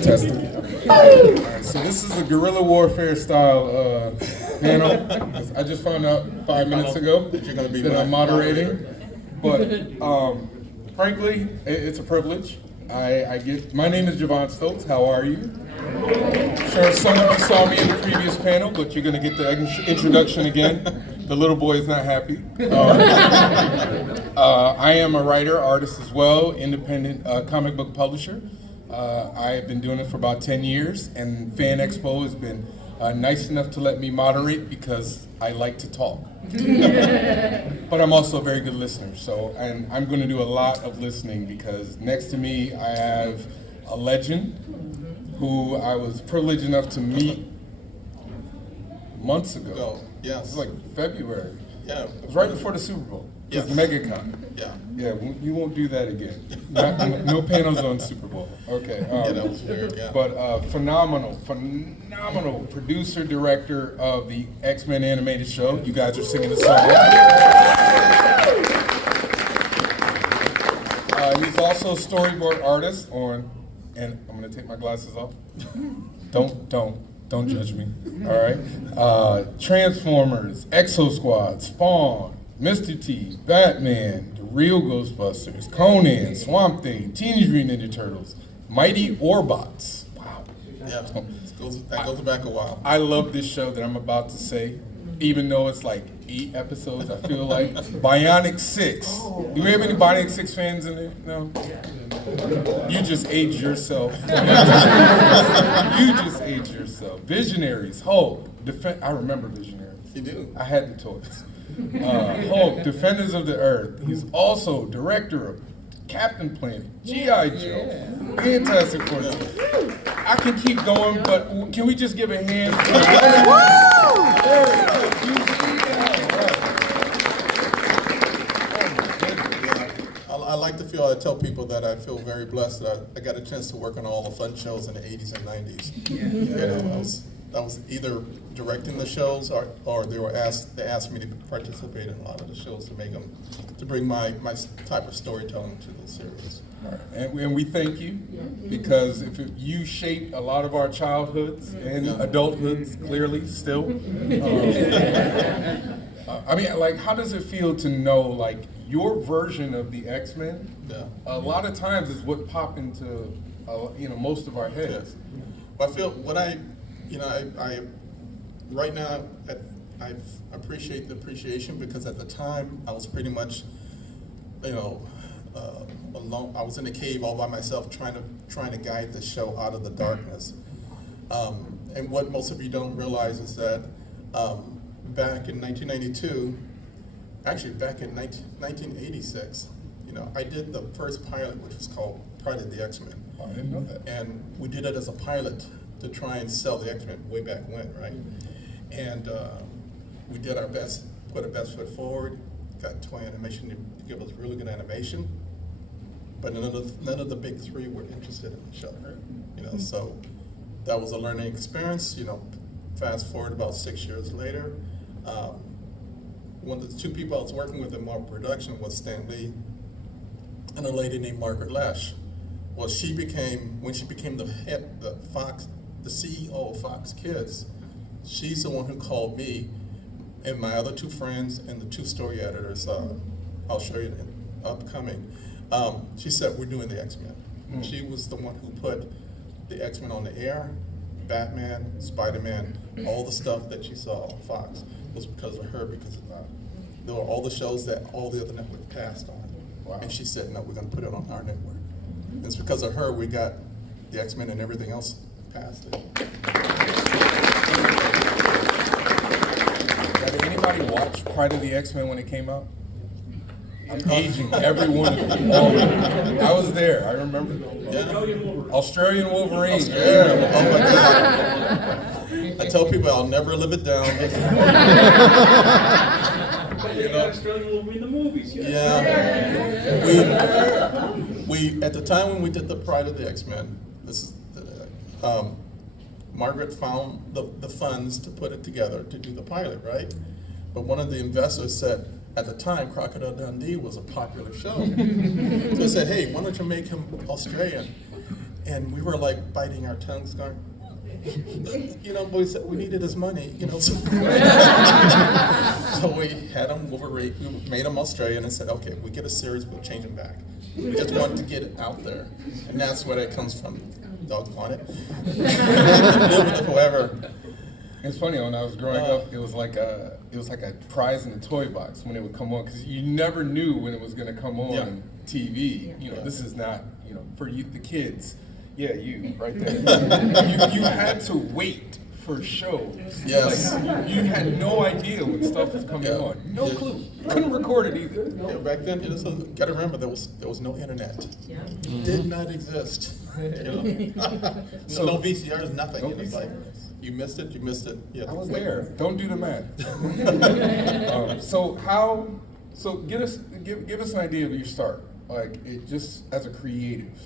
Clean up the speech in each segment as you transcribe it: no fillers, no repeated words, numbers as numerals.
Testing. Alright, so this is a guerrilla warfare style panel. I just found out 5 minutes ago that I'm moderating. But frankly, it's a privilege. My name is Javon Stokes. How are you? Sure, some of you saw me in the previous panel, but you're going to get the introduction again. The little boy is not happy. I am a writer, artist as well, independent comic book publisher. I've been doing it for about 10 years, and Fan Expo has been nice enough to let me moderate because I like to talk. But I'm also a very good listener, and I'm going to do a lot of listening because next to me I have a legend who I was privileged enough to meet months ago. Yes. It was like February. Yeah. It was right before the Super Bowl. It was Yes. MegaCon. Yeah. Yeah, you won't do that again. No panels on Super Bowl. Okay. Yeah, that was weird, yeah. But phenomenal producer, director of the X-Men animated show. You guys are singing the song. He's also a storyboard artist and I'm gonna take my glasses off. Don't judge me. All right. Transformers, Exo Squad, Spawn, Mr. T, Batman, The Real Ghostbusters, Conan, Swamp Thing, Teenage Mutant Ninja Turtles, Mighty Orbots. Wow. Yeah, that goes back a while. I love this show that I'm about to say, even though it's like 8 episodes, I feel like. Bionic 6. Do we have any Bionic 6 fans in there? No? You just aged yourself. You just aged yourself. Visionaries, Hulk, I remember Visionaries. You do? I had the toys. Hulk, Defenders of the Earth. He's also director of Captain Planet, G.I. Joe, Fantastic Four. I can keep going, but can we just give a hand? I like to feel, I tell people that I feel very blessed that I got a chance to work on all the fun shows in the 80s and 90s. I was either directing the shows or they asked me to participate in a lot of the shows to bring my type of storytelling to the series. Right. And we thank you because you shaped a lot of our childhoods and adulthoods, clearly, still. I mean, like, how does it feel to know, like, your version of the X-Men? Yeah. A lot of times is what pop into, most of our heads. Yeah. Well, I feel right now I appreciate the appreciation because at the time I was pretty much, alone. I was in a cave all by myself trying to guide the show out of the darkness. And what most of you don't realize is that back in 1992, actually back in 1986, I did the first pilot, which was called Pride of the X-Men. I didn't know that. And we did it as a pilot to try and sell the X-Men way back when, right? And we did our best, put our best foot forward, got Toy Animation to give us really good animation, but none of the big three were interested in the show, so that was a learning experience. Fast forward about 6 years later, one of the two people I was working with in Marvel production was Stan Lee and a lady named Margaret Lash. Well, when she became the CEO of Fox Kids, she's the one who called me and my other two friends and the two story editors. I'll show you in upcoming. She said, we're doing the X-Men. She was the one who put the X-Men on the air, Batman, Spider-Man, all the stuff that you saw on Fox was because of her, because there were all the shows that all the other networks passed on. Wow. And she said, no, we're going to put it on our network. And it's because of her we got the X-Men and everything else passed it. Did anybody watch Pride of the X-Men when it came out? I'm aging every one of them. I was there. I remember. Yeah. Australian Wolverine. Yeah. Oh my God. I tell people I'll never live it down. Australian Wolverine the movies. Yeah. We at the time when we did the Pride of the X-Men, Margaret found the funds to put it together to do the pilot, right? But one of the investors said, at the time, Crocodile Dundee was a popular show. So I said, hey, why don't you make him Australian? And we were like biting our tongues going, you know, boys said we needed his money, you know. So, so we had him Wolverine, we made him Australian and said, okay, if we get a series, we'll change him back. We just wanted to get it out there. And that's where it comes from. Dogs want it. Live with it forever. It's funny, when I was growing up, it was like a prize in a toy box when it would come on, because you never knew when it was going to come on TV. You know, this is not, you know, for you, the kids. Yeah, you right there. you had to wait for shows. Yes. Like, you had no idea when stuff was coming on. No clue. Couldn't record it either. Yeah, back then, you know, gotta remember there was no internet. Did not exist. You know? No VCRs, nothing. No You know, it's like, VCRs. you missed it. Yeah, I was there. Don't do the math. So give us an idea of your start. Like, it just as a creative.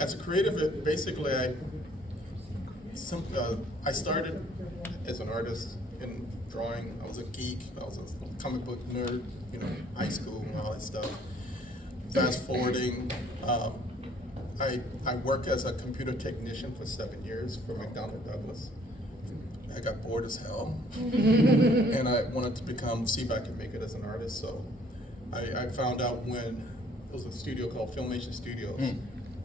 As a creative, basically, I started as an artist in drawing. I was a geek. I was a comic book nerd, you know, high school and all that stuff. Fast forwarding, I worked as a computer technician for 7 years for McDonnell Douglas. I got bored as hell, and I wanted to see if I could make it as an artist. So I found out when there was a studio called Filmation Studios.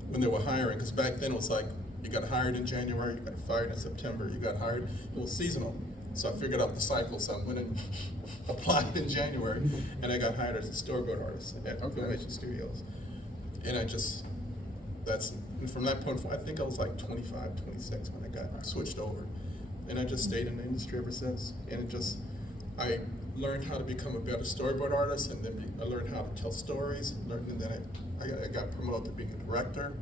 When they were hiring, because back then it was like, you got hired in January, you got fired in September, you got hired, it was seasonal. So I figured out the cycle, so I went and applied in January, and I got hired as a storyboard artist at Filmation Studios. And and from that point forward, I think I was like 25, 26 when I got switched over. And I just stayed in the industry ever since. And I learned how to become a better storyboard artist, and then I learned how to tell stories, and then I got promoted to being a director,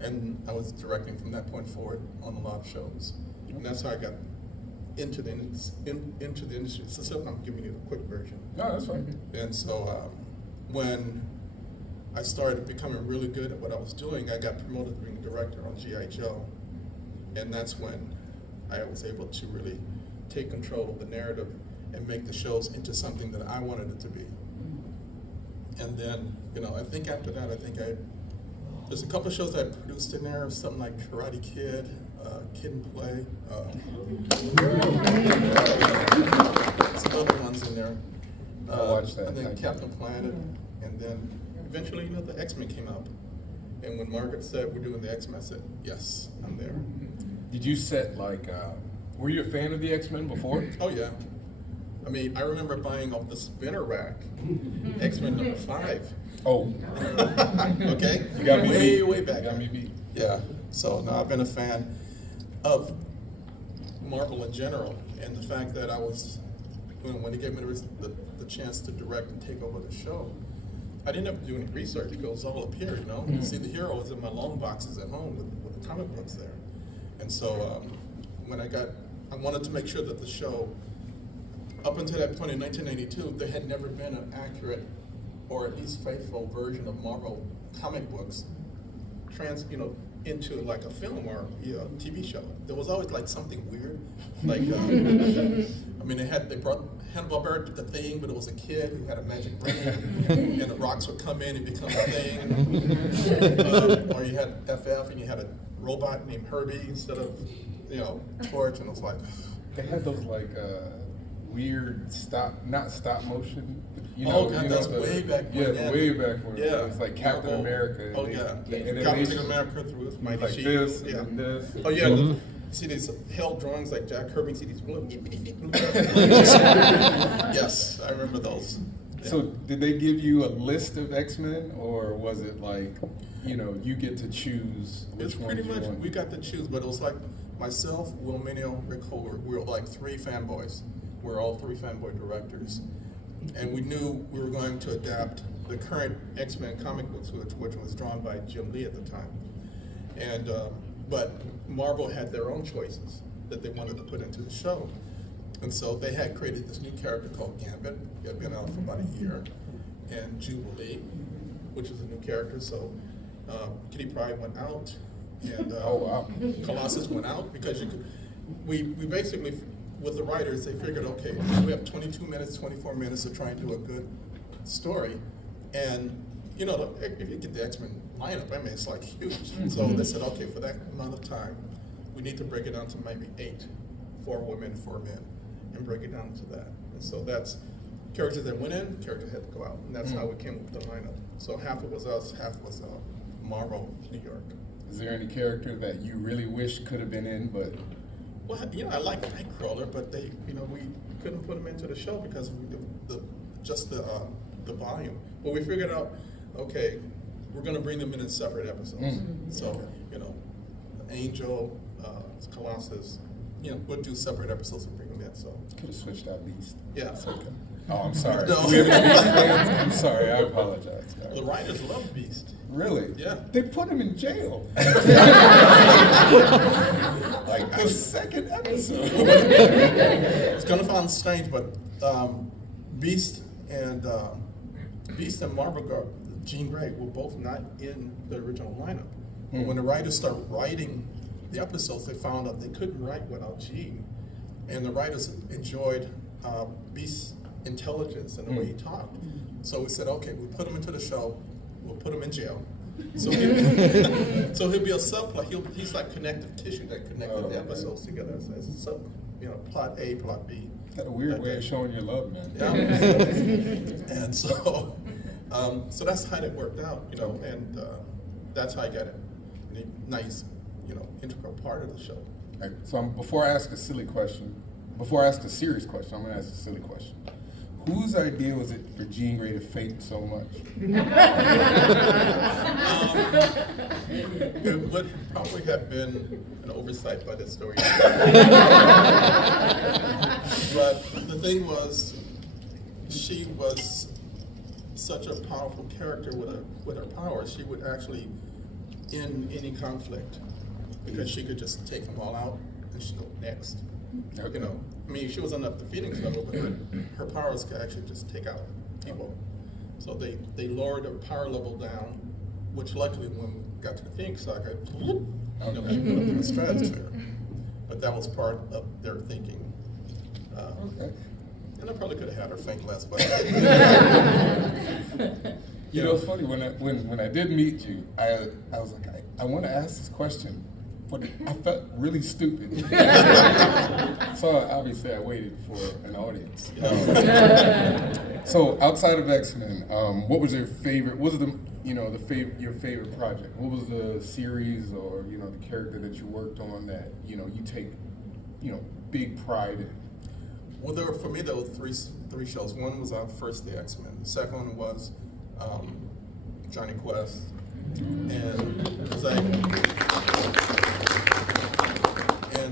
and I was directing from that point forward on a lot of shows. And that's how I got into the industry. So I'm giving you a quick version. No, that's fine. And so when I started becoming really good at what I was doing, I got promoted to being a director on G.I. Joe. And that's when I was able to really take control of the narrative and make the shows into something that I wanted it to be. And then, you know, I think after that, there's a couple of shows that I produced in there, something like Karate Kid, Kid and Play, some other ones in there. I watched that. And then Captain Planet, and then eventually, you know, the X-Men came out. And when Margaret said, we're doing the X-Men, I said, yes, I'm there. Did you set were you a fan of the X-Men before? Oh yeah. I mean, I remember buying off the spinner rack, X-Men #5. Oh. Okay? You got me beat. Way back. You got me beat. Yeah. So no, I've been a fan of Marvel in general, and the fact that I was, when they gave me the chance to direct and take over the show, I didn't have to do any research because it was all up here, you know? See, the hero is in my long boxes at home with the comic books there. And so when I wanted to make sure that the show, up until that point in 1992, there had never been an accurate or at least faithful version of Marvel comic books into like a film or TV show. There was always like something weird, like I mean they brought Hanna-Barbera did the Thing, but it was a kid who had a magic ring, and the rocks would come in and become a thing. Or you had FF and you had a robot named Herbie instead of Torch, and it was like they had those weird not stop motion. That's way back when. Yeah, way back when. Yeah, It was like Captain America. Oh and yeah, then Captain America through his mighty like shield. this Yeah. and this. Oh yeah, see these hell drawings like Jack Kirby. See these little Yes, I remember those. Yeah. So did they give you a list of X-Men, or was it like, you get to choose which It's ones pretty you much, want? we got to choose, but it was like myself, Will Mineo, Rick Holder, we were like three fanboys. We were all three fanboy directors. And we knew we were going to adapt the current X-Men comic books, which was drawn by Jim Lee at the time. And but Marvel had their own choices that they wanted to put into the show. And so they had created this new character called Gambit. It had been out for about a year. And Jubilee, which is a new character. So Kitty Pryde went out, and Oh, wow. Colossus went out because we basically with the writers, they figured, okay, we have 22 minutes, 24 minutes to try and do a good story. And, you know, if you get the X-Men lineup, I mean, it's like huge. So they said, okay, for that amount of time, we need to break it down to maybe 8, 4 women, 4 men, and break it down to that. And so that's characters that went in, characters had to go out. And that's how we came up with the lineup. So half it was us, half was Marvel, New York. Is there any character that you really wish could have been in, but? Well, you know, I like Nightcrawler, but they, you know, we couldn't put him into the show because of the volume. But we figured out, okay, we're going to bring them in separate episodes. So, you know, Angel, Colossus, you know, we'll do separate episodes and bring them in. So Could have switched out Beast. yeah. It's okay. Oh, I'm sorry. No. We have any Beast fans? I'm sorry. I apologize, guys. The writers love Beast. Really? Yeah. They put him in jail. Like the second episode. It's gonna sound strange, but Beast and Marvel Jean Grey were both not in the original lineup. But when the writers started writing the episodes, they found out they couldn't write without Jean, and the writers enjoyed Beast's intelligence and the way he talked. So we said, okay, we'll put him into the show. We'll put him in jail. So he'll be a subplot. He's like connective tissue that connected the episodes together. So it's a sub, you know, plot A, plot B. Got a weird way of showing your love, man. Yeah. And so, so that's how it worked out, you know, and that's how I got it. Nice, you know, integral part of the show. Right. So before I ask a silly question, before I ask a serious question, I'm going to ask a silly question. Whose idea was it for Jean Grey to faint so much? It would probably have been an oversight by the story. But the thing was, she was such a powerful character with her powers. She would actually end any conflict because she could just take them all out and she'd go next. Okay. You know, I mean, she was on the Phoenix level, but her powers could actually just take out people. So they lowered her power level down, which luckily when we got to the Phoenix saga, you know, she went up in the stratosphere. But that was part of their thinking. Okay. And I probably could have had her faint less, but You know, it's funny, when I did meet you, I was like, I want to ask this question, but I felt really stupid. So obviously I waited for an audience. So outside of X-Men, what was your favorite, what was the, you know, your favorite project? What was the series or, you know, the character that you worked on that, you know, you take, you know, big pride in? well, for me there were three shows. One was first the X-Men. The second one was Johnny Quest, and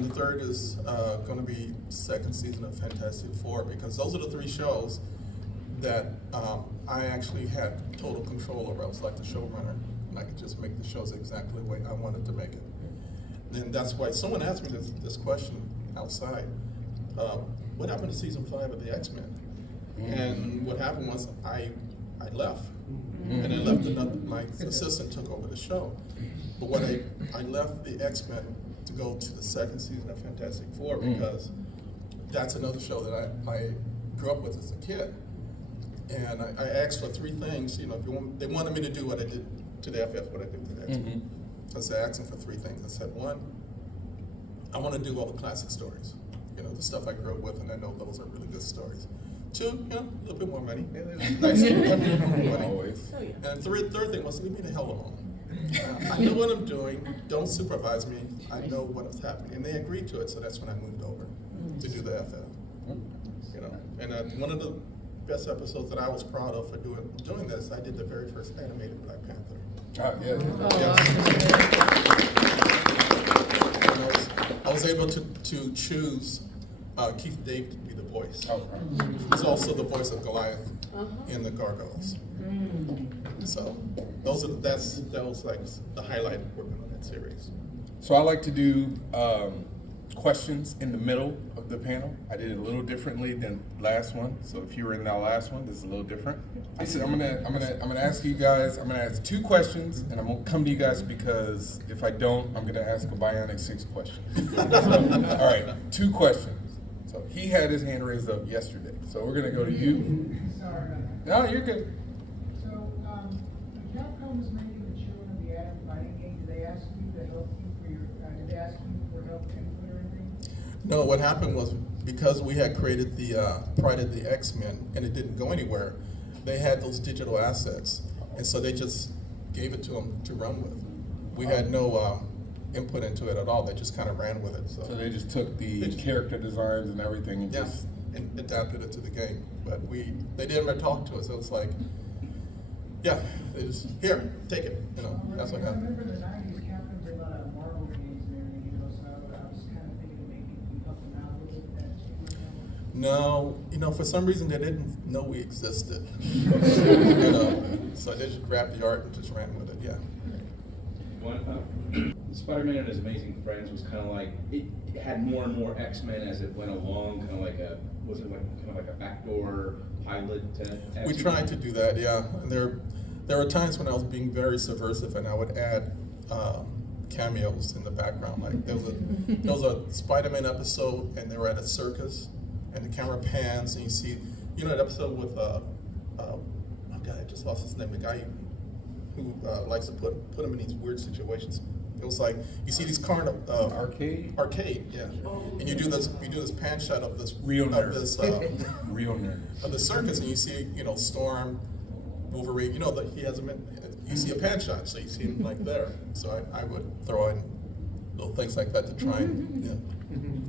the third is going to be second season of Fantastic Four, because those are the 3 shows that I actually had total control over. I was like the showrunner, and I could just make the shows exactly the way I wanted to make it. And that's why someone asked me this question outside. What happened to season 5 of the X-Men? And what happened was I left. And I left my assistant took over the show. But when I left the X-Men to go to the second season of Fantastic Four, because that's another show that I grew up with as a kid. And I asked for 3 things, you know, they wanted me to do what I did to the FF, what I did to the X-Men. So I asked them for 3 things. I said, 1, I want to do all the classic stories. You know, the stuff I grew up with, and I know those are really good stories. 2, you know, a little bit more money. Nice, money. Always. And the third thing was, leave me the hell alone. I know what I'm doing. Don't supervise me. I know what's happening. And they agreed to it, so that's when I moved over to do the FF. You know, and one of the best episodes that I was proud of for doing this, I did the very first animated Black Panther. I was able to choose Keith David to be the voice. He's also the voice of Goliath in the Gargoyles. So that was like the highlight of working on that series. So I like to do questions in the middle of the panel. I did it a little differently than last one. So if you were in that last one, this is a little different. I said I'm gonna ask you guys. I'm gonna ask 2 questions, and I'm gonna come to you guys because if I don't, I'm gonna ask a bionic 6 question. So, all right, 2 questions. So he had his hand raised up yesterday. So we're gonna go to you. Sorry about that. No, you're good. So, Capcom is making the children of the Adam fighting game. Did they ask you to help you for your, did they ask you for help input or anything? No, what happened was because we had created the Pride of the X-Men and it didn't go anywhere, they had those digital assets. And so they just gave it to them to run with. We had no input into it at all. They just kind of ran with it. So they just took the character designs and everything and Yeah, just. and adapted it to the game. But they didn't ever talk to us. It was like, yeah, they just, here, take it. You know, that's what I happened. remember in the 90s, Capcom did a lot of Marvel games and everything, you know, so I was kind of thinking maybe you help them out a little bit with that. No, you know, for some reason they didn't know we existed. You know, so they just grabbed the art and just ran with it. Yeah. Spider-Man and His Amazing Friends was kind of like, it had more and more X-Men as it went along, kind of like was it like kind of like a backdoor pilot to X-Men? We tried to do that, yeah. And there were times when I was being very subversive, and I would add cameos in the background. Like there was a Spider-Man episode, and they were at a circus, and the camera pans, and you see, you know, that episode with oh God, I just lost his name. The guy who likes to put him in these weird situations. It was like you see these Arcade? Arcade, yeah. And you do this pan shot of this Real of nerd. this Real nerd. of the circus, and you see, you know, Storm, Wolverine. You know that he has him in. You see a pan shot, so you see him like there. So I would throw in little things like that to try and, you know,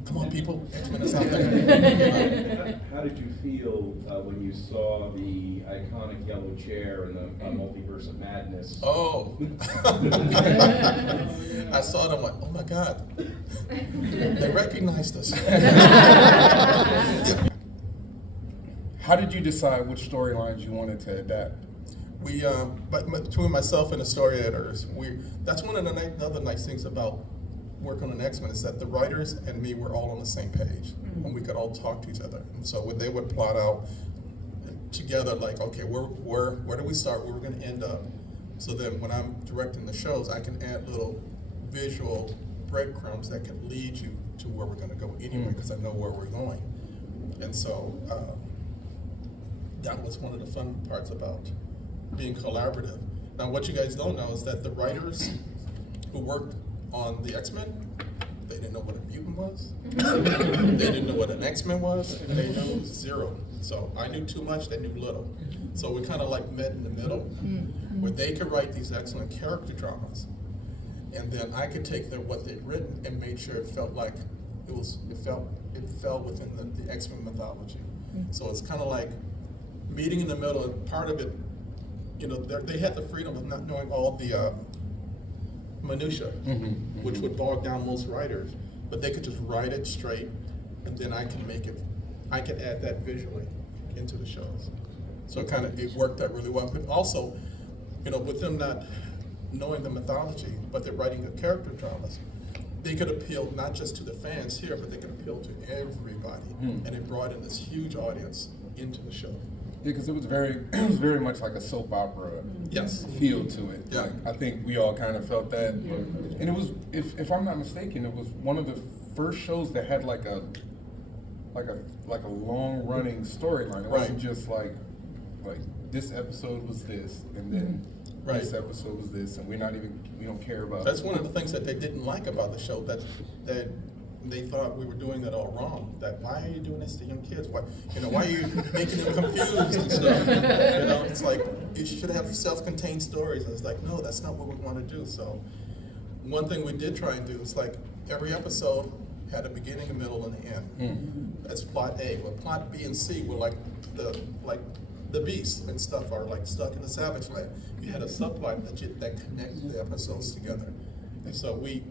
come on, people, X-Men is out there. How did you feel when you saw the iconic yellow chair in the Multiverse of Madness? Oh, I saw it. I'm like, oh my God, they recognized us. How did you decide which storylines you wanted to adapt? We, but between myself and the story editors, that's one of the other nice things about working on X-Men is that the writers and me were all on the same page, and we could all talk to each other. And so when they would plot out together, like, okay, where do we start? Where we're going to end up? So then when I'm directing the shows, I can add little visual breadcrumbs that can lead you to where we're going to go anyway, because I know where we're going. And so that was one of the fun parts about being collaborative. Now, what you guys don't know is that the writers who worked on the X-Men, they didn't know what a mutant was. They didn't know what an X-Men was. They knew zero. So I knew too much, they knew little. So we kind of like met in the middle, where they could write these excellent character dramas, and then I could take what they'd written and make sure it felt like it fell within the X-Men mythology. So it's kind of like meeting in the middle, and part of it, you know, they had the freedom of not knowing all the minutia, which would bog down most writers, but they could just write it straight, and then I can add that visually into the shows. So it worked out really well. But also, you know, with them not knowing the mythology, but they're writing the character dramas, they could appeal not just to the fans here, but they could appeal to everybody, and it brought in this huge audience into the show. Yeah, because it was very much like a soap opera Yes. feel to it. Yeah. Like, I think we all kind of felt that, and it was, if I'm not mistaken, it was one of the first shows that had like a long running storyline. It wasn't Right. just like this episode was this, and then Right. this episode was this, and we don't care about. That's one of the things that they didn't like about the show, that they thought we were doing it all wrong. That why are you doing this to young kids? Why are you making them confused and stuff? You know, it's like you should have self-contained stories. And it's like, no, that's not what we want to do. So one thing we did try and do is like every episode had a beginning, a middle, and an end. That's plot A. But plot B and C were like the beasts and stuff are like stuck in the savage land. You had a subplot that connected the episodes together. And so we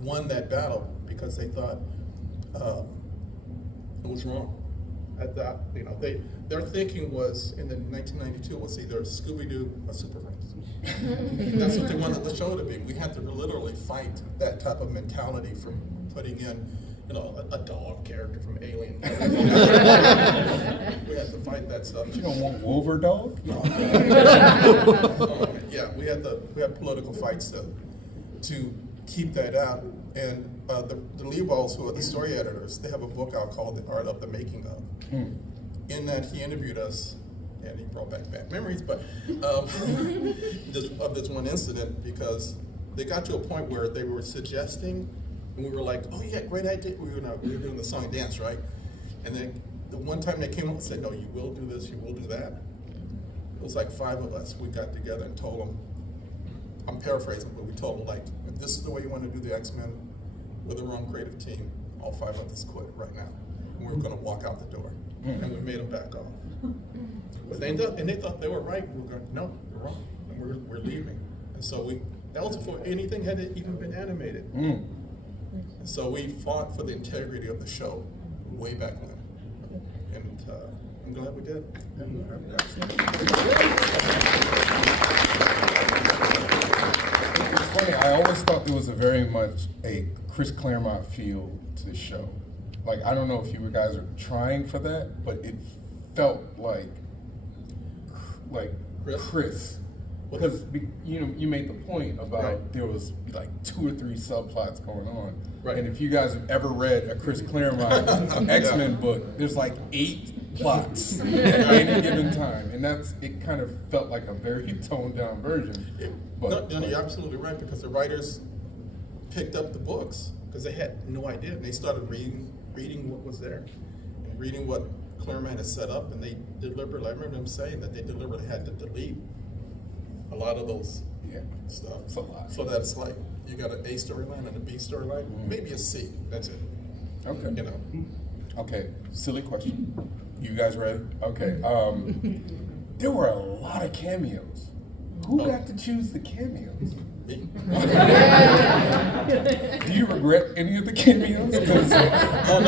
won that battle because they thought it was wrong. You know, their thinking was in the 1992 was either Scooby-Doo or Super Friends. That's what they wanted the show to be. We had to literally fight that type of mentality from putting in, you know, a dog character from Alien. We had to fight that stuff. You don't want Wolver Dog? Yeah, we had political fights to keep that out, and the Leobalds, who are the story editors, they have a book out called The Art of the Making of. In that, he interviewed us, and he brought back bad memories, but this one incident, because they got to a point where they were suggesting, and we were like, oh yeah, great idea. We were doing the song and dance, right? And then the one time they came up and said, no, you will do this, you will do that. It was like 5 of us. We got together and told them, I'm paraphrasing, but we told them, like, if this is the way you want to do the X-Men with our own creative team, all 5 of us quit right now. And we were going to walk out the door. And we made them back off. But they thought they were right. We were going, no, you're wrong. And we're leaving. And so that was before anything had even been animated. And so we fought for the integrity of the show way back when. And I'm glad we did. It's funny, I always thought there was very much a Chris Claremont feel to the show. Like, I don't know if you guys are trying for that, but it felt like Chris. Because, you made the point about there was like 2 or 3 subplots going on. Right. And if you guys have ever read a Chris Claremont X-Men book, there's like 8 plots at any given time. And it kind of felt like a very toned down version. No, you're absolutely right, because the writers picked up the books because they had no idea. And they started reading what was there and reading what Claremont had set up, and they deliberately, I remember them saying that they deliberately had to delete a lot of those stuff. It's a lot. So that's like, you got an A storyline and a B storyline, maybe a C, that's it. Okay. You know. Okay, silly question. You guys ready? Okay. There were a lot of cameos. Who got to choose the cameos? Me. Do you regret any of the cameos? Oh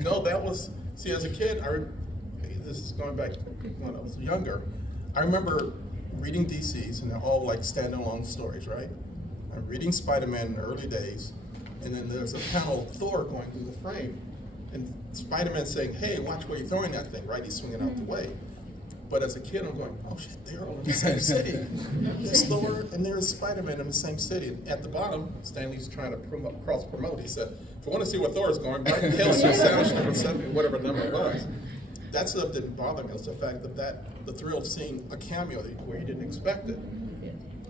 no, that was, see, as a kid, this is going back when I was younger, I remember reading DCs, and they're all like standalone stories, right? I'm reading Spider-Man in the early days, and then there's a panel of Thor going through the frame, and Spider-Man saying, hey, watch where you're throwing that thing, right? He's swinging out the way. But as a kid, I'm going, oh shit, they're all in the same city. There's Thor and there's Spider-Man in the same city. And at the bottom, Stanley's trying to cross-promote. He said, if you want to see where Thor is going, buy Kelsey Sandwich number 7, whatever number it was. That stuff didn't bother me. It was the fact that the thrill of seeing a cameo where you didn't expect it.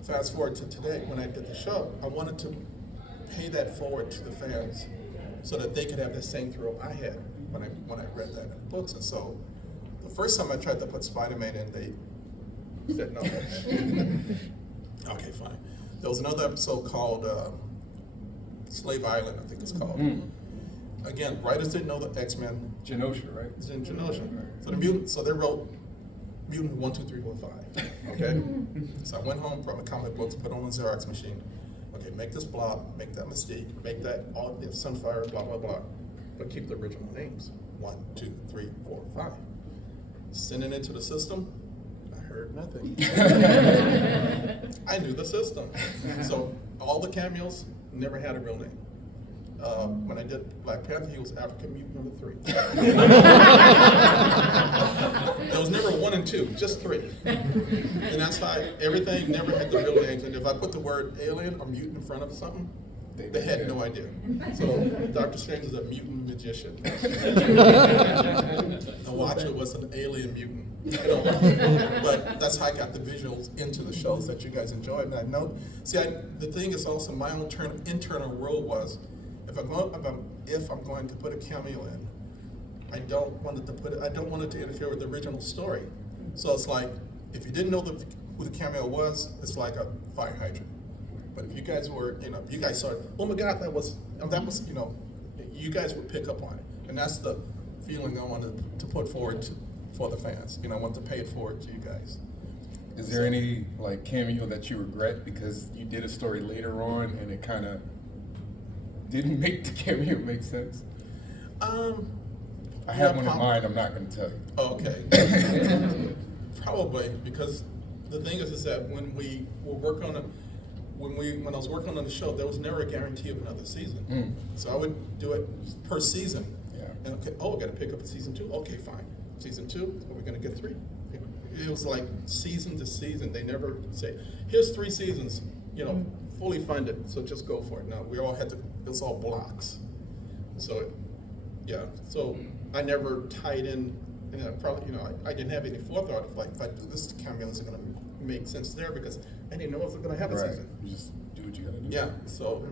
Fast forward to today, when I did the show, I wanted to pay that forward to the fans so that they could have the same thrill I had when I read that in the books. And so the first time I tried to put Spider-Man in, they said no. Okay, fine. There was another episode called Slave Island, I think it's called. Again, writers didn't know the X-Men. Genosha, right? It's in Genosha. So they wrote Mutant 1, 2, 3, 4, 5. Okay? So I went home, brought my comic books, put on the Xerox machine. Okay, make this Blob, make that Mystique, make that Sunfire, blah, blah, blah. But keep the original names. 1, 2, 3, 4, 5. Sending it to the system, I heard nothing. I knew the system. So all the cameos never had a real name. When I did Black Panther, he was African Mutant number 3. There was never 1 and 2, just 3. And that's how everything never had the real names. And if I put the word alien or mutant in front of something, they had no idea. So Dr. Strange is a mutant magician. The Watcher was an alien mutant. But that's how I got the visuals into the shows that you guys enjoyed. And I know, the thing is also my own internal rule was, if I'm going to put a cameo in, I don't want it to interfere with the original story. So it's like, if you didn't know who the cameo was, it's like a fire hydrant. But if you guys were, you guys saw it, oh my God, that was, you guys would pick up on it. And that's the feeling I wanted to put forward for the fans. I want to pay it forward to you guys. Is there any cameo that you regret because you did a story later on and it kind of didn't make the cameo make sense? I have one in mind. I'm not going to tell you. Okay. Probably, because the thing is that when we were working on when I was working on the show, there was never a guarantee of another season. So I would do it per season. Yeah. And okay, we got to pick up a season 2. Okay, fine. Season 2, we're going to get 3. It was like season to season. They never say, here's 3 seasons, fully funded, so just go for it. No, we all had to it was all blocks. So, yeah, so I never tied in, and I probably, I didn't have any forethought of like, if I do this cameo, is it gonna make sense there, because I didn't know it was gonna have a Right. season. You just do what you gotta do. Yeah, so,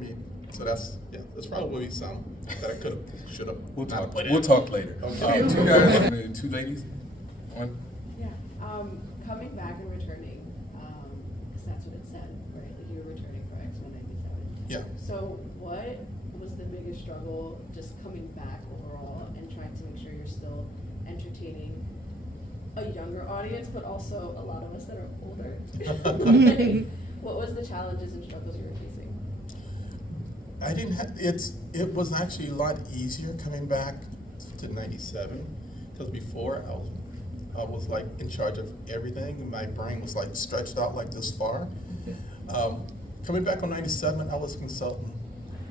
so that's probably some that I could've, should've. We'll not talk. put in. We'll talk later. Okay. Two guys and two ladies. One. Yeah, coming back and returning, because that's what it said, right? Like you were returning for X-Men '97. Yeah. So what was the biggest struggle just coming back overall and trying to make sure you're still entertaining a younger audience, but also a lot of us that are older? Like, what was the challenges and struggles you were facing? I didn't have, it was actually a lot easier coming back to '97, because before I was like in charge of everything, and my brain was like stretched out like this far. Coming back on '97, I was a consultant.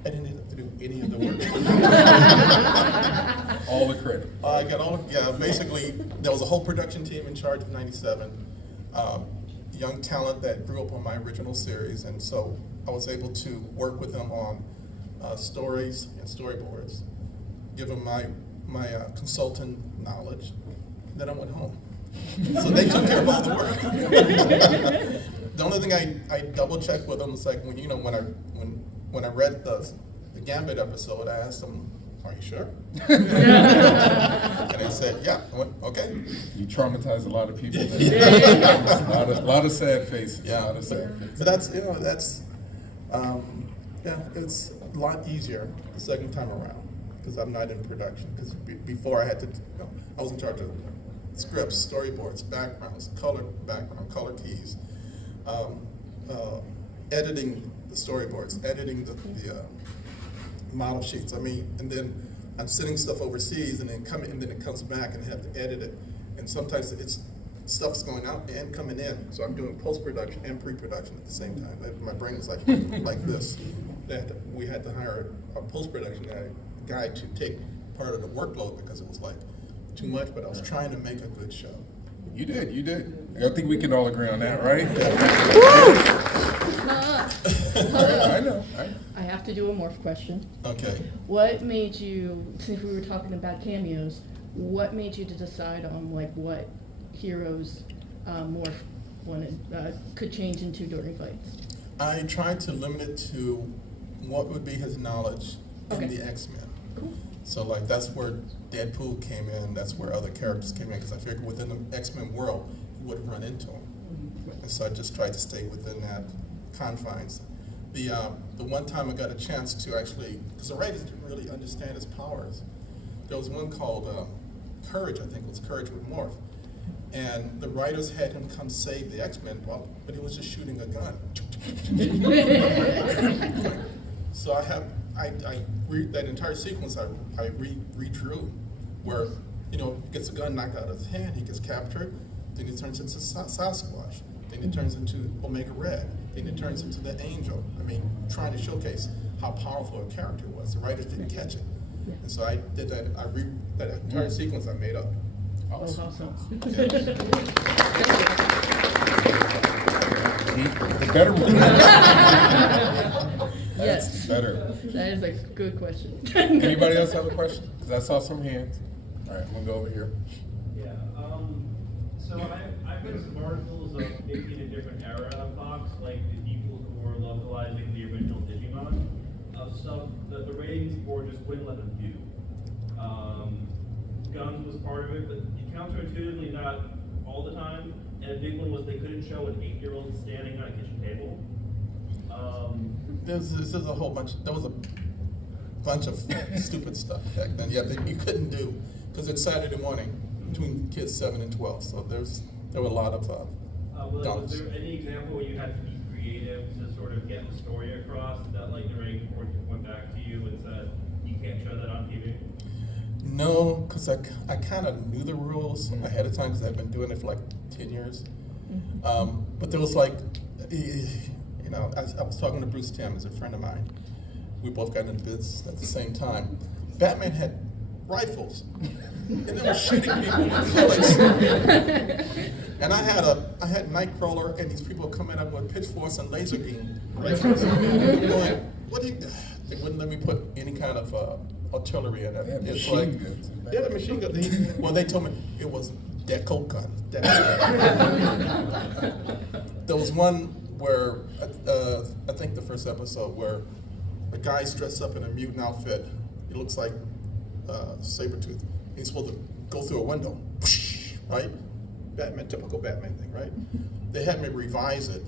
I didn't have to do any of the work. All the credit. I got all, basically, there was a whole production team in charge of '97, young talent that grew up on my original series, and so I was able to work with them on stories and storyboards, give them my consultant knowledge, then I went home. So they took care of all the work. The only thing I double checked with them was like when I read the Gambit episode, I asked them, "Are you sure?" And they said, "Yeah." I went, "Okay." You traumatized a lot of people. a lot of sad faces. Yeah, A lot of sad faces. but it's a lot easier the second time around because I'm not in production. Because before I had to, I was in charge of scripts, storyboards, backgrounds, color keys, editing the storyboards, editing the model sheets. And then I'm sending stuff overseas, and then it comes back, and I have to edit it. And sometimes stuff's going out and coming in, so I'm doing post-production and pre-production at the same time. My brain is like this. We had to hire a post-production guy to take part of the workload because it was like too much, but I was trying to make a good show. You did. I think we can all agree on that, right? I know. I have to do a morph question. Okay. What made you, since we were talking about cameos, what made you to decide on like what heroes morph could change into during fights? I tried to limit it to what would be his knowledge in Okay. the X-Men. Cool. So like that's where Deadpool came in, that's where other characters came in, because I figured within the X-Men world, you wouldn't run into them. And so I just tried to stay within that confines. The one time I got a chance to actually, because the writers didn't really understand his powers, there was one called Courage, I think it was Courage with Morph. And the writers had him come save the X-Men, but he was just shooting a gun. So that entire sequence I redrew, where he gets a gun knocked out of his hand, he gets captured, then he turns into Sasquatch, then he turns into Omega Red, then he turns into the Angel. Trying to showcase how powerful a character was. The writers didn't catch it, and so I did that. That entire sequence I made up. That was awesome. The better one. That's Yes. better. That is a good question. Anybody else have a question? Because I saw some hands. All right, we'll go over here. Yeah, so I've read some articles of maybe in a different era of Fox, like the people who were localizing the original Digimon, of stuff that the ratings board just wouldn't let them do. Guns was part of it, but counterintuitively not all the time. And a big one was they couldn't show an 8-year-old standing on a kitchen table. This is a whole bunch. There was a bunch of stupid stuff back then. Yeah, that you couldn't do because it's Saturday morning between kids 7 and 12. So there were a lot of Was dumps. there any example where you had to be creative to sort of get the story across that like the rating board went back to you and said you can't show that on TV? No, because I kind of knew the rules ahead of time because I've been doing it for like 10 years. But there was like, I was talking to Bruce Timm, he's a friend of mine. We both got into business at the same time. Batman had rifles, and they were shooting people with bullets. And I had Nightcrawler, and these people coming up with pitchforks and laser beam rifles. I'm going, what do you? They wouldn't let me put any kind of artillery in it. They had It's machine like, guns. yeah, the machine gun. Well, they told me it was deco gun. There was one where I think the first episode where a guy's dressed up in a mutant outfit. He looks like Sabretooth. He's supposed to go through a window, right? Batman, typical Batman thing, right? They had me revise it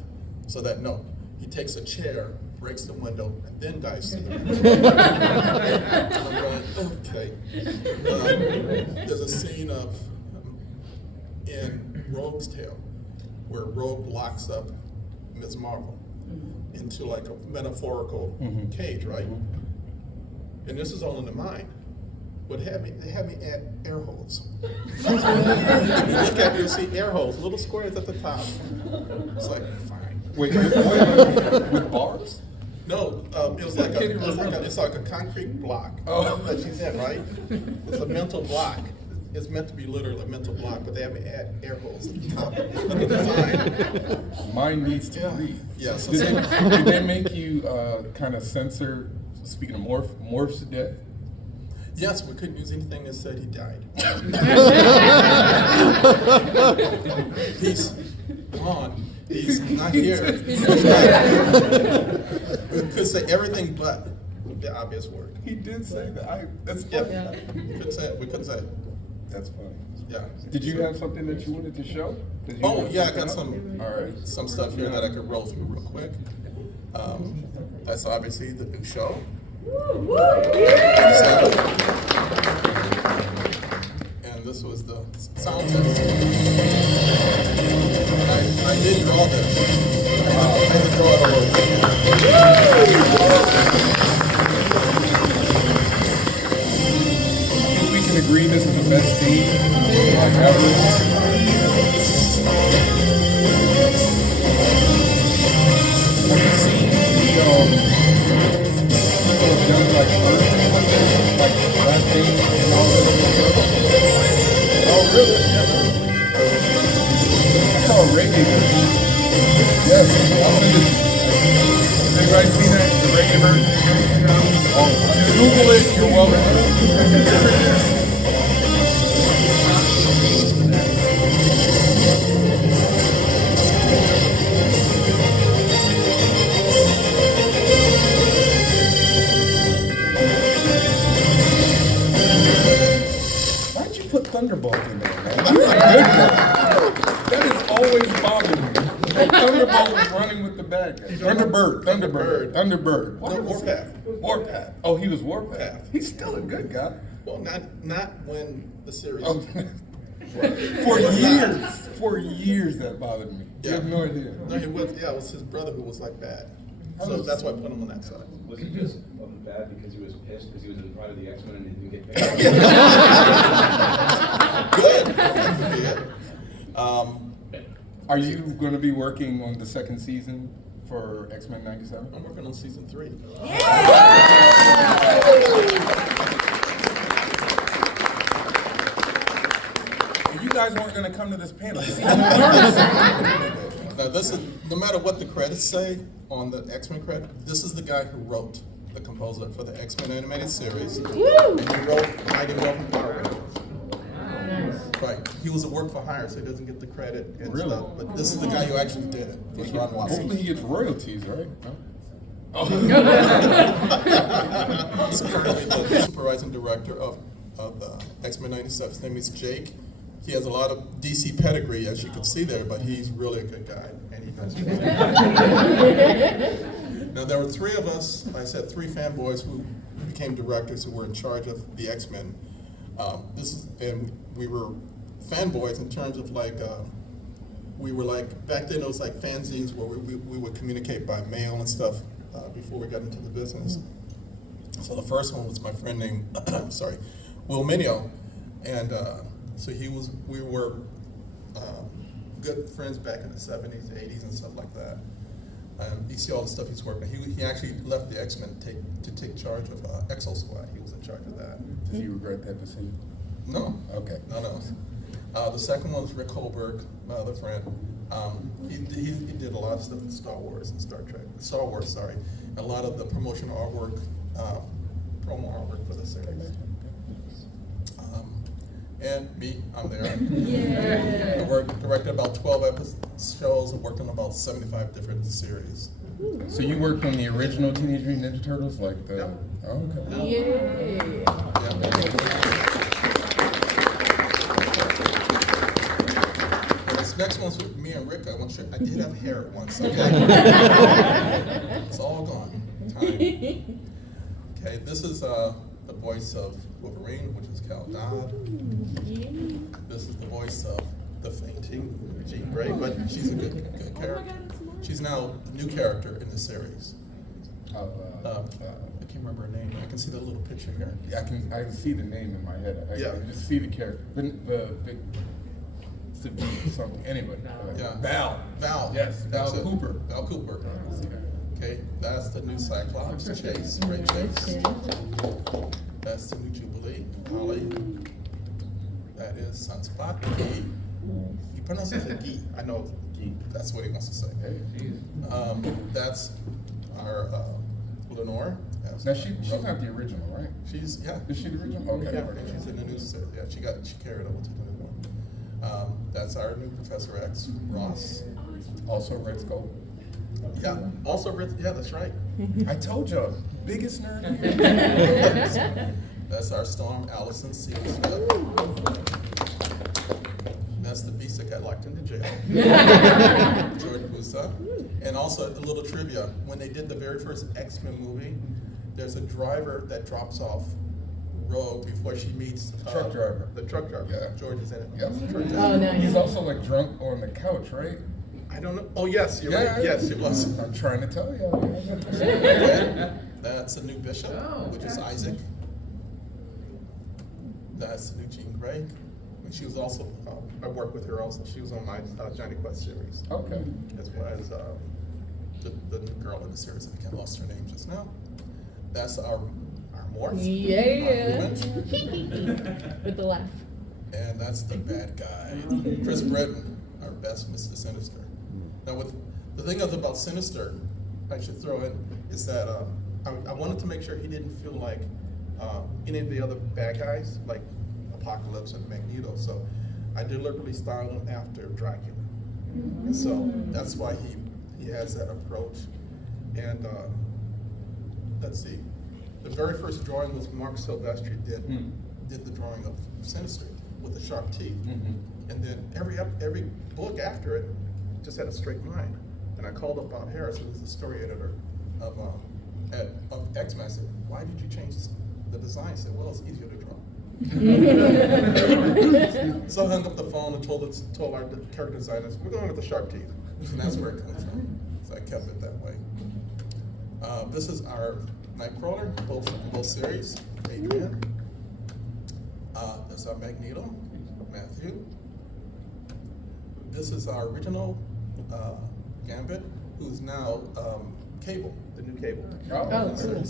so that no, he takes a chair, breaks the window, and then dives through the window. I'm going, okay. There's a scene of in Rogue's Tale where Rogue locks up Ms. Marvel into like a metaphorical cage, right? And this is all in the mind. They had me add air holes. If you look at it, you'll see air holes, little squares at the top. It's like, fine. Wait, with bars? No, it's like a concrete block that she's in, right? It's a mental block. It's meant to be literally a mental block, but they have me add air holes at the top of the design. Mine needs to breathe. Yes. Did they make you kind of censor, speaking of morphs to death? Yes, we couldn't use anything that said he died. He's gone. He's not here. We could say everything but the obvious word. He did say that. That's Yeah, funny. we couldn't say it. We couldn't say it. That's funny. Yeah. Did you have something that you wanted to show? Did you Oh have yeah, I something got up? some. All right. Some stuff here that I could roll through real quick. That's obviously the new show. And this was the sound test. I did draw this. I had to draw it a little bit. I think we can agree this is the best scene ever. Have you seen the done like first, like last thing and all that? Oh really? I saw a reggae version. Yes, I'll send it to you. Anybody seen that? The reggae version? Oh, Google it, you're welcome. Why'd you put Thunderbolt in there, man? He's a good guy. That has always bothered me. Thunderbolt was running with the bad guy. Thunderbird. What No, was he? Warpath. Warpath. Oh, he was Warpath. Yeah. He's still a good guy. Well, not when the series. Oh, for years that bothered me. You have no idea. No, it was his brother who was like bad. So that's why I put him on that side. Was he just bad because he was pissed because he was in part of the X-Men and he didn't get paid? Good. That could be it. Are you going to be working on the second season for X-Men '97? I'm working on season 3. You guys weren't going to come to this panel. Now this is, no matter what the credits say on the X-Men credit, this is the guy who wrote the composer for the X-Men animated series. And he wrote Mighty Morphin Power Rangers. Right. He was a work for hire, so he doesn't get the credit and Really? stuff. But this is the guy who actually did it. Was Ron Hopefully Watson. he gets royalties, right? No? Oh. He's currently the supervising director of X-Men '97. His name is Jake. He has a lot of DC pedigree, as you can see there, but he's really a good guy, and he does. Now there were 3 of us. I said 3 fanboys who became directors who were in charge of the X-Men. And we were fanboys in terms of like we were like back then it was like fanzines where we would communicate by mail and stuff before we got into the business. So the first one was my friend named Will Minio, and so we were good friends back in the 70s, 80s, and stuff like that. You see all the stuff he's working on. He actually left the X-Men to take charge of Exo Squad. He was in charge of that. Does he regret that decision? No. Okay. No. The second one was Rick Holberg, my other friend. He did a lot of stuff with Star Wars and Star Wars, sorry. A lot of the promotional artwork promo artwork for the series. And me, I'm there. Yeah. I directed about 12 shows and worked on about 75 different series. So you worked on the original Teenage Mutant Ninja Turtles, like the? Yep. Oh, okay. Yay. And this next one's with me and Rick. I did have hair at once, okay? It's all gone. Time. Okay, this is the voice of Wolverine, which is Cal Dodd. This is the voice of the fainting Jean Grey, but she's a good character. She's now a new character in the series. I can't remember her name. I can see the little picture here. Yeah, I can see the name in my head. I Yeah. can just see the character. It's a V something. Anyway. Yeah. Val. Yes, That's Val it. Cooper. Val Cooper. Okay, that's the new Cyclops, Chase, Ray Chase. That's the new Jubilee, Holly. That is Sunspot, Gee. He pronounces it Gee. I know Gee. That's what he wants to say. Hey, That's our Lenore. now she's not the original, right? She's Is she the original? Okay. Yeah, she's in the new series. Yeah, she carried over to the new one. That's our new Professor X, Ross. Also Red Skull. Yeah, also yeah, that's right. I told y'all, biggest nerd. That's our Storm, Allison C. Smith. That's the beast that got locked into jail. Jordan Busa. And also a little trivia, when they did the very first X-Men movie, there's a driver that drops off road before she meets Truck driver. The truck driver. Yeah. George is in it. Yes. Truck driver. Oh, nice. He's also like drunk on the couch, right? I don't know. Oh, yes, you're right. Yes, it was. I'm trying to tell y'all. Okay. That's the new bishop, which is Isaac. That's the new Jean Grey. And she was also, I worked with her also. She was on my Johnny Quest series. Okay. As well as the new girl in the series. I can't lost her name just now. That's our morph. Yeah. Our With the laugh. and that's the bad guy, Chris Breton, our best Mr. Sinister. Now, with the thing about Sinister, I should throw in is that I wanted to make sure he didn't feel like any of the other bad guys, like Apocalypse and Magneto. So I deliberately styled him after Dracula, and so that's why he has that approach. And let's see, the very first drawing was Mark Silvestri did the drawing of Sinister with the sharp teeth, and then every book after it just had a straight line. And I called up Bob Harris, who was the story editor of X-Men. I said, "Why did you change the design?" He said, "Well, it's easier to draw." So I hung up the phone and told our character designers, "We're going with the sharp teeth," and that's where it comes from. So I kept it that way. This is our Nightcrawler, both series, Adrian. That's our Magneto, Matthew. This is our original Gambit, who's now Cable, the new Cable. Oh, cool.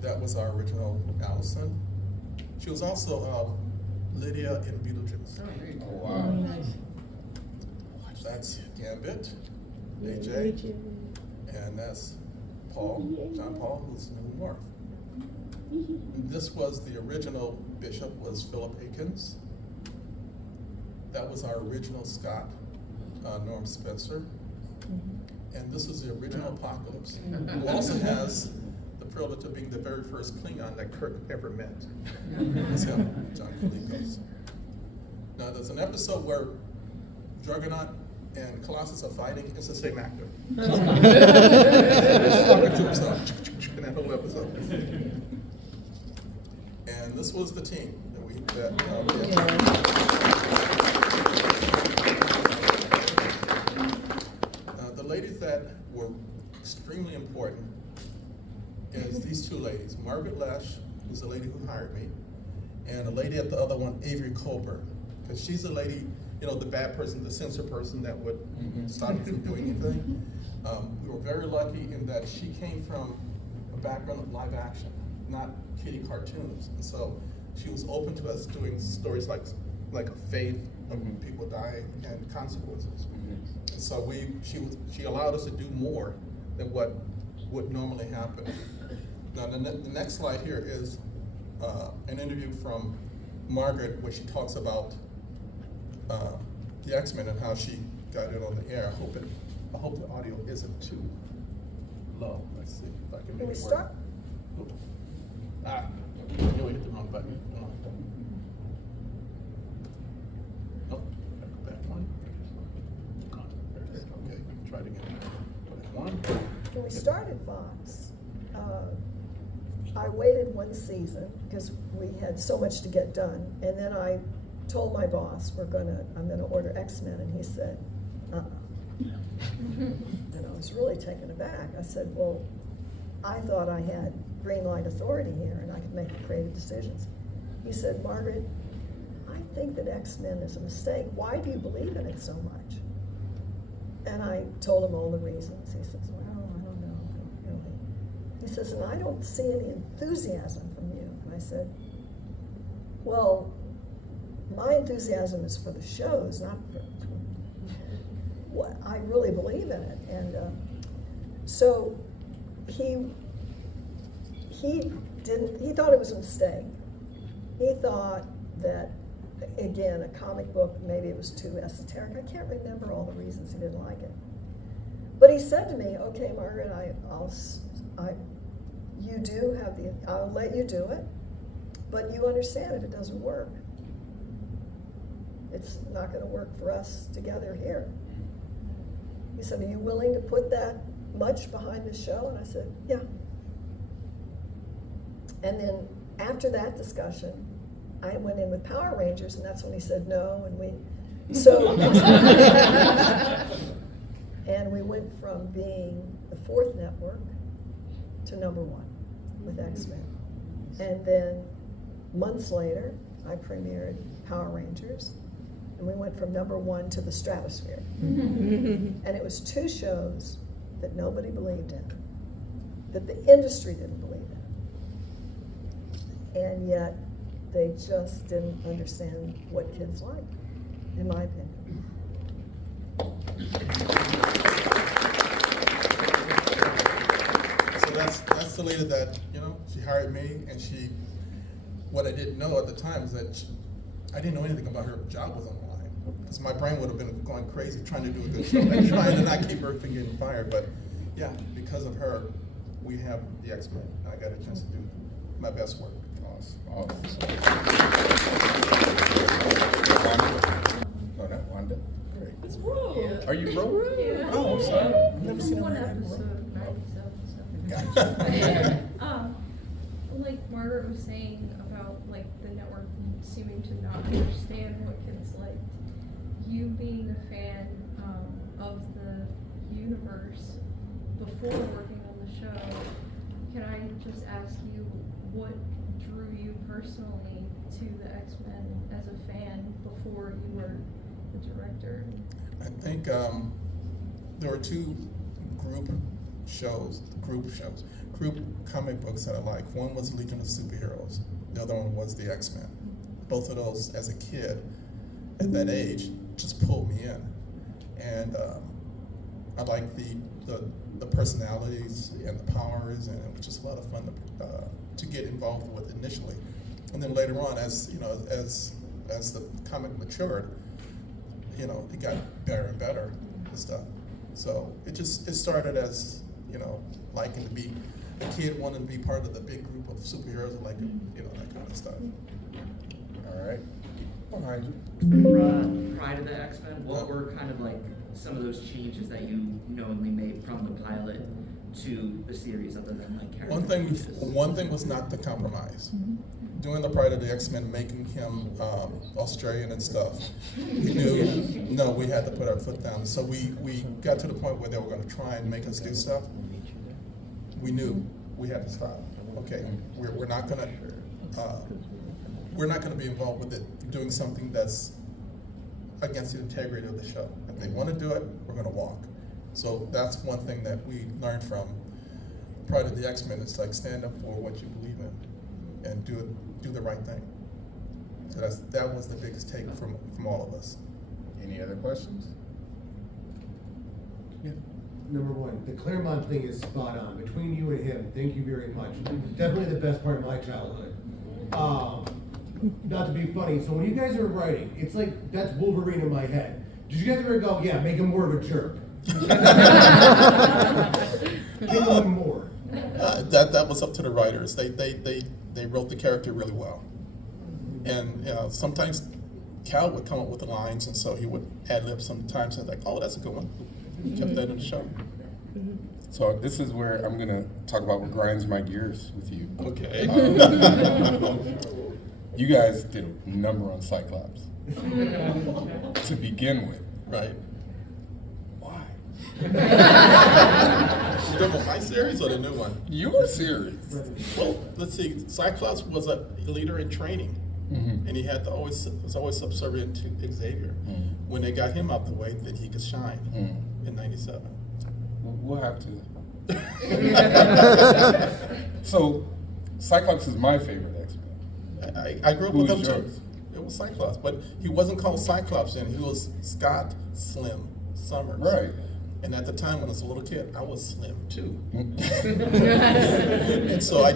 That was our original Allison. She was also Lydia in Beetlejuice. Oh, wow. Nice. That's Gambit, AJ, and that's Paul, John Paul, who's the new Morph. This was the original Bishop, was Philip Akins. That was our original Scott, Norm Spencer. And this is the original Apocalypse, who also has the privilege of being the very first Klingon that Kirk ever met. That's him, John Kalikos. Now, there's an episode where Juggernaut and Colossus are fighting. It's the same actor. He's talking to himself in that whole episode. And this was the team that we the ladies that were extremely important is these two ladies, Margaret Lesh, who's the lady who hired me, and a lady at the other one, Avery Colbert, because she's the lady, the bad person, the censor person that would stop you from doing anything. We were very lucky in that she came from a background of live action, not kiddie cartoons, and so she was open to us doing stories like a faith of people dying and consequences. And so she allowed us to do more than what would normally happen. Now, the next slide here is an interview from Margaret where she talks about the X-Men and how she got it on the air. I hope the audio isn't too low. Let's see if I can make Can we it work. start? Oop. Ah, you hit the wrong button. Oh, back one. There it is. Okay, try it again. Back one. When we started Fox, I waited one season because we had so much to get done, and then I told my boss, I'm gonna order X-Men, and he said, And I was really taken aback. I said, well, I thought I had green light authority here and I could make the creative decisions. He said, Margaret, I think that X-Men is a mistake. Why do you believe in it so much? And I told him all the reasons. He says, well, I don't know, I don't really. He says, and I don't see any enthusiasm from you. And I said, well, my enthusiasm is for the shows, not for what I really believe in it. And so he thought it was a mistake. He thought that, again, a comic book, maybe it was too esoteric. I can't remember all the reasons he didn't like it. But he said to me, okay, Margaret, I'll let you do it, but you understand if it doesn't work. It's not gonna work for us together here. He said, are you willing to put that much behind the show? And I said, yeah. And then after that discussion, I went in with Power Rangers, and that's when he said no, and and we went from being the 4th network to #1 with X-Men. And then months later, I premiered Power Rangers, and we went from #1 to the stratosphere. And it was 2 shows that nobody believed in, that the industry didn't believe in. And yet, they just didn't understand what kids like, in my opinion. So that's the lady that, she hired me, and what I didn't know at the time is that I didn't know anything about her job was on the line. Because my brain would have been going crazy trying to do a good show and trying to not keep her from getting fired. But yeah, because of her, we have the X-Men. I got a chance to do my best work. Awesome. No, not Wanda. Great. It's Ro. Are you Ro? Yeah. Oh, I'm sorry. I've never seen One her. episode, 97 Gotcha. Like Margaret was saying about like the network seeming to not understand what kids liked. You being a fan of the universe before working on the show, can I just ask you what drew you personally to the X-Men as a fan before you were the director? I think there were 2 group comic books that I like. One was Legion of Superheroes. The other one was the X-Men. Both of those, as a kid, at that age, just pulled me in. And I liked the personalities and the powers, and it was just a lot of fun to get involved with initially. And then later on, as the comic matured, it got better and better and stuff. So it started as, liking to be a kid, wanting to be part of the big group of superheroes, like, that kind of stuff. All right. Behind you. Prior to the X-Men, what were kind of like some of those changes that you knowingly made from the pilot to the series, other than like character changes? One thing was not to compromise. Doing the Pride of the X-Men, making him Australian and stuff, we knew, no, we had to put our foot down. So we got to the point where they were going to try and make us do stuff. We knew we had to stop. Okay, we're not going to be involved with it, doing something that's against the integrity of the show. If they want to do it, we're going to walk. So that's one thing that we learned from Pride of the X-Men. It's like stand up for what you believe in and do the right thing. So that was the biggest take from all of us. Any other questions? Yeah. number one, the Claremont thing is spot on. Between you and him, thank you very much. Definitely the best part of my childhood. Not to be funny, so when you guys are writing, it's like, that's Wolverine in my head. Did you guys ever go, yeah, make him more of a jerk? Give him more. That was up to the writers. They wrote the character really well. And sometimes Cal would come up with the lines, and so he would ad-lib sometimes, and like, oh, that's a good one. Kept that in the show. So this is where I'm gonna talk about what grinds my gears with you. Okay. You guys did a number on Cyclops to begin with. Right. Why? You talking about my series or the new one? Your series. Well, let's see. Cyclops was a leader in training, and he had to was always subservient to Xavier. When they got him out the way, then he could shine in '97. We'll have to. So, Cyclops is my favorite X-Men. I grew up with him Who was too. yours? It was Cyclops, but he wasn't called Cyclops then. He was Scott Slim Summers. Right. And at the time when I was a little kid, I was slim too. And so I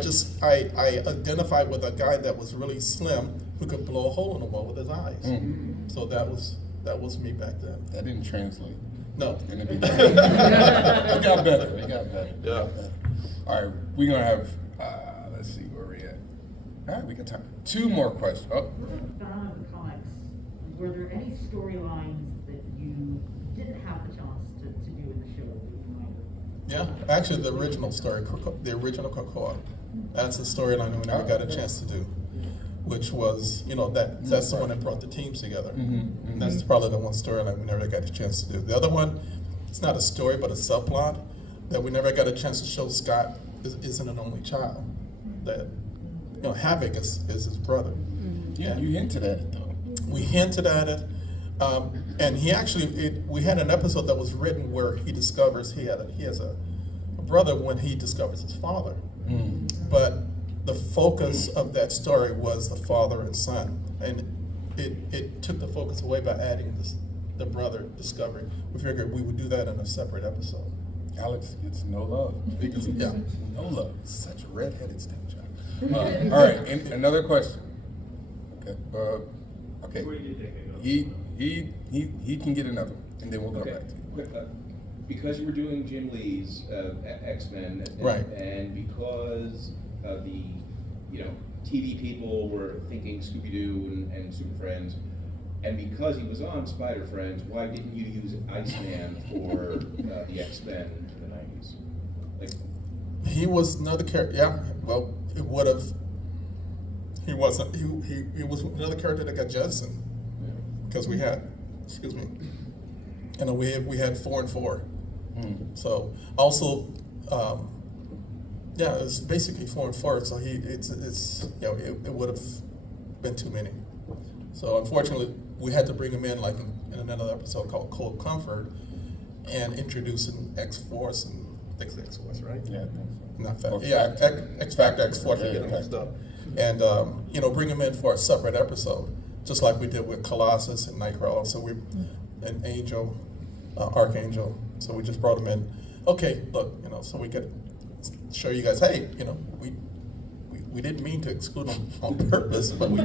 identified with a guy that was really slim who could blow a hole in the wall with his eyes. So that was me back then. That didn't translate. No. In the beginning. It got better. It got better. Yeah. All right, we're gonna have. Let's see where we at. All right, we got time. 2 more questions. Oh. Found in the comics, were there any storylines that you didn't have the chance to do in the show that you remember? Yeah, actually the original story, the original Krakoa, that's a storyline that we never got a chance to do, which was, that's the one that brought the teams together. And that's probably the one storyline we never got a chance to do. The other one, it's not a story, but a subplot that we never got a chance to show. Scott isn't an only child. That, Havoc is his brother. Yeah, you hinted at it though. We hinted at it. And he actually, we had an episode that was written where he discovers he has a brother when he discovers his father. But the focus of that story was the father and son, and it took the focus away by adding the brother discovery. We figured we would do that in a separate episode. Alex gets no love. Because, yeah. No love. Such a redheaded stepchild. All right, and another question. Okay. Okay. Before you take it, He can get another one, and then we'll go back to you. Quick, because you were doing Jim Lee's X-Men, Right. and because the TV people were thinking Scooby-Doo and Super Friends, and because he was on Spider Friends, why didn't you use Iceman for the X-Men in the 90s? Like, He was another character. Yeah, well, it would have. He wasn't. He was another character that got jettisoned because we had, we had 4 and 4. So also, yeah, it was basically 4 and 4. So it would have been too many. So unfortunately, we had to bring him in like in another episode called Cold Comfort, and introducing X-Force and X-Force, right? Yeah. Not Factor. Or Yeah, Factor. X-Factor, X-Force, I get them mixed up. And, bring him in for a separate episode, just like we did with Colossus and Nightcrawler. So and Angel, Archangel. So we just brought him in. Okay, look, so we could show you guys, hey, we didn't mean to exclude them on purpose, but we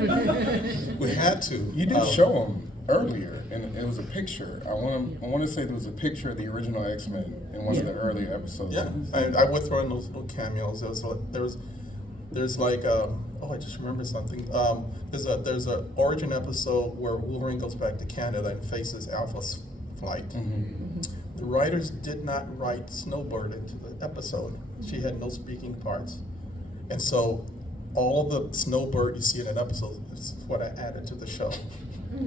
had to. You did show him earlier, and it was a picture. I want to say there was a picture of the original X-Men in one of the earlier episodes. Yeah, I would throw in those little cameos. There's like I just remember something. There's a origin episode where Wolverine goes back to Canada and faces Alpha's flight. The writers did not write Snowbird into the episode. She had no speaking parts, and so all of the Snowbird you see in an episode is what I added to the show.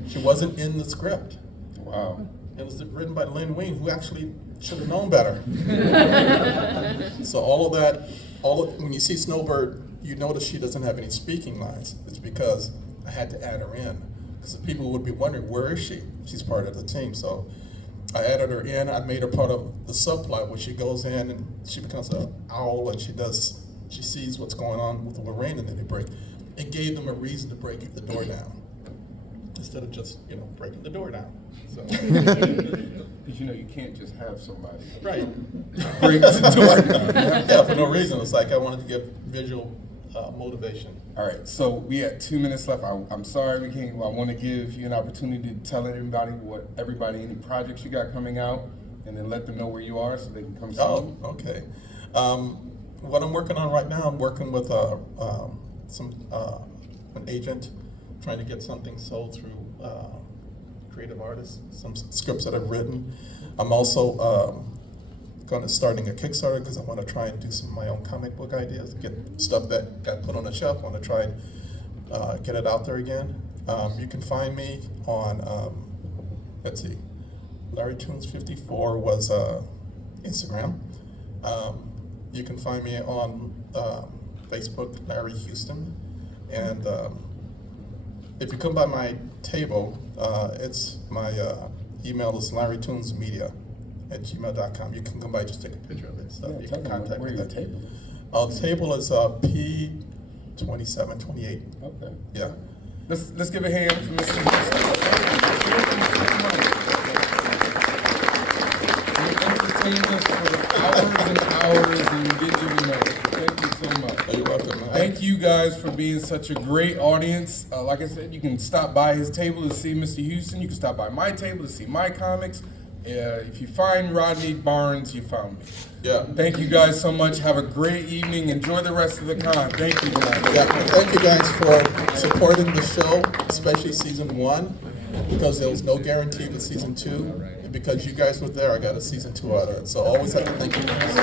She wasn't in the script. Wow. It was written by Lynn Wein, who actually should have known better. So when you see Snowbird, you notice she doesn't have any speaking lines. It's because I had to add her in. Because people would be wondering, where is she? She's part of the team. So I added her in. I made her part of the subplot where she goes in and she becomes an owl and she sees what's going on with Lorraine, and then they break. It gave them a reason to break the door down, instead of just breaking the door down. So Did because you know you can't just have somebody Right. break the door down. You have to- Yeah, for no reason. It's like I wanted to give visual motivation. All right, so we had 2 minutes left. I'm sorry we can't. I want to give you an opportunity to tell everybody any projects you got coming out, and then let them know where you are so they can come see Oh, you. okay. What I'm working on right now, I'm working with an agent, trying to get something sold through creative artists, some scripts that I've written. I'm also starting a Kickstarter because I want to try and do some of my own comic book ideas, get stuff that got put on the shelf. I want to try and get it out there again. You can find me on, let's see, Larry Tunes 54 was Instagram. You can find me on Facebook, Larry Houston. And if you come by my table, it's my email is larrytunesmedia@gmail.com. You can come by, just take a picture of it. So Yeah, you tell can them contact where me. your table is. The table is P2728. Okay. Yeah. Let's give a hand for Mr. Houston. You entertained us for hours and hours, and you didn't even know it. Thank you so much. You're welcome. Thank you guys for being such a great audience. Like I said, you can stop by his table to see Mr. Houston. You can stop by my table to see my comics. If you find Rodney Barnes, you found me. Yeah. Thank you guys so much. Have a great evening. Enjoy the rest of the con. Thank you guys. Yeah, thank you guys for supporting the show, especially season 1, because there was no guarantee with season 2. And because you guys were there, I got a season 2 out of it. So always have to thank you guys.